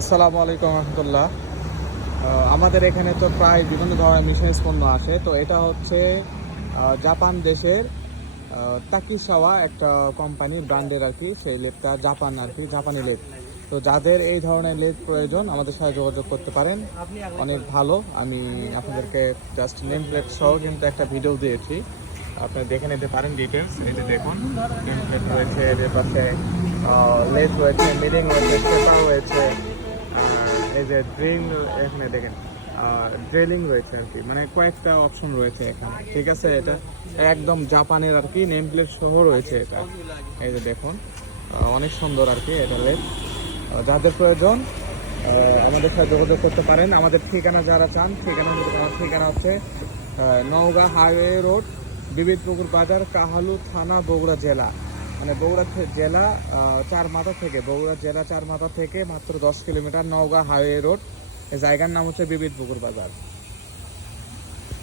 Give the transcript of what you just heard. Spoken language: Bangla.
আসসালামু আলাইকুম রহমতুল্লাহ। আমাদের এখানে তো প্রায় বিভিন্ন ধরনের মিশনারিজ পণ্য আসে। তো এটা হচ্ছে জাপান দেশের তাকিসাওয়া একটা কোম্পানি ব্র্যান্ডের আর কি সেই লেপটা জাপান আর কি জাপানি লেপ। তো যাদের এই ধরনের লেপ প্রয়োজন, আমাদের সাথে যোগাযোগ করতে পারেন। অনেক ভালো। আমি আপনাদেরকে জাস্ট নেম প্লেট সহ কিন্তু একটা ভিডিও দিয়েছি। আপনি দেখে নিতে পারেন ডিটেলস যে দেখুন নেম প্লেট রয়েছে, এর পাশে লেস রয়েছে মিডিং রয়েছে পেপার রয়েছে। এই যে ড্রিল এখানে দেখেন ড্রেলিং রয়েছে আর কি। মানে কয়েকটা অপশন রয়েছে এখানে, ঠিক আছে? এটা একদম জাপানের আর কি নেম প্লেট সহ রয়েছে এটা। এই যে দেখুন অনেক সুন্দর আর কি এটা লেস যাদের প্রয়োজন আমাদের সাথে যোগাযোগ করতে পারেন। আমাদের ঠিকানা যারা চান, ঠিকানা ঠিকানা হচ্ছে নওগাঁ হাইওয়ে রোড, বিবিধপুকুর বাজার, কাহালু থানা, বগুড়া জেলা। মানে বগুড়া জেলা চার মাথা থেকে, বগুড়া জেলা চার মাথা থেকে মাত্র দশ কিলোমিটার নওগাঁ হাইওয়ে রোড। জায়গার নাম হচ্ছে বিবিধ পুকুর বাজার।